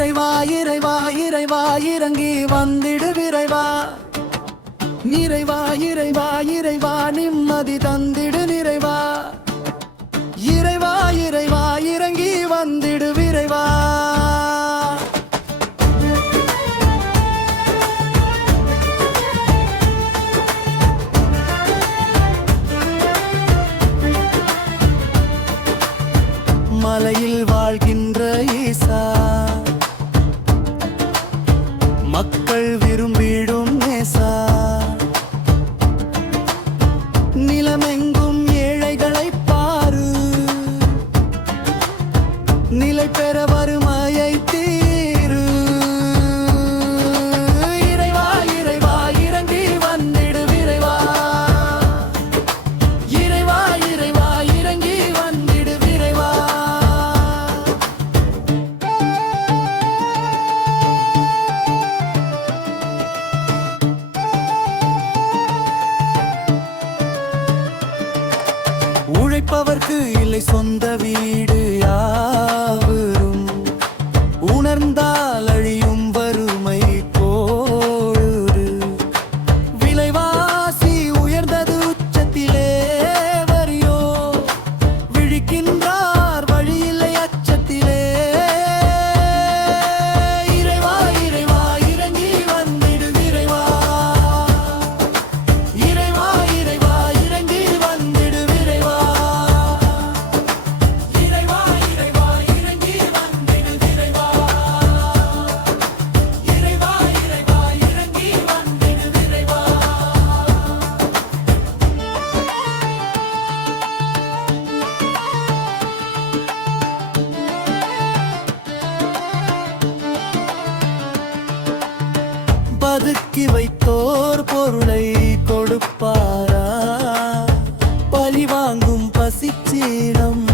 இறைவா இறைவா இறைவா இறங்கி வந்திடு விரைவா. இறைவா இறைவா இறைவா நிம்மதி தந்திடு நிறைவா. இறைவா இறைவா இறங்கி வந்திடு விரைவா. மலையில் வாழ்கின்ற ஈசா, மக்கள் விரும்பிடும் நேசா, நிலமெங்கும் ஏழைகளை பாரு, நிலை பெற வறுமையை தீரு. இறைவா இறைவா இறங்கி வந்திடு விரைவா. இறைவா இறைவா இறங்கி வந்திடு விரைவா. உழைப்பவர்க்கு இல்லை சொந்த வீடு யாவரும், உணர்ந்தால் அழியும் வறுமை கோடு. விலைவாசி உயர்ந்தது உச்சத்திலே வரியோ, விழிக்கின்றார் வழியில்லை அச்சத்திலே. இறைவா இறைவா இறங்கி வந்திடு விரைவா. இறைவா இறைவா இறங்கி வந்திடு விரைவா. இறைவா இறைவா இறங்கி வந்திடு விரைவா. இறைவா இறைவா இறங்கி வந்திடு விரைவா. பதுக்கி வைத்தோர் பொருளை கொடுப்பாரா, பழி வாங்கும் பசிச்சீடம்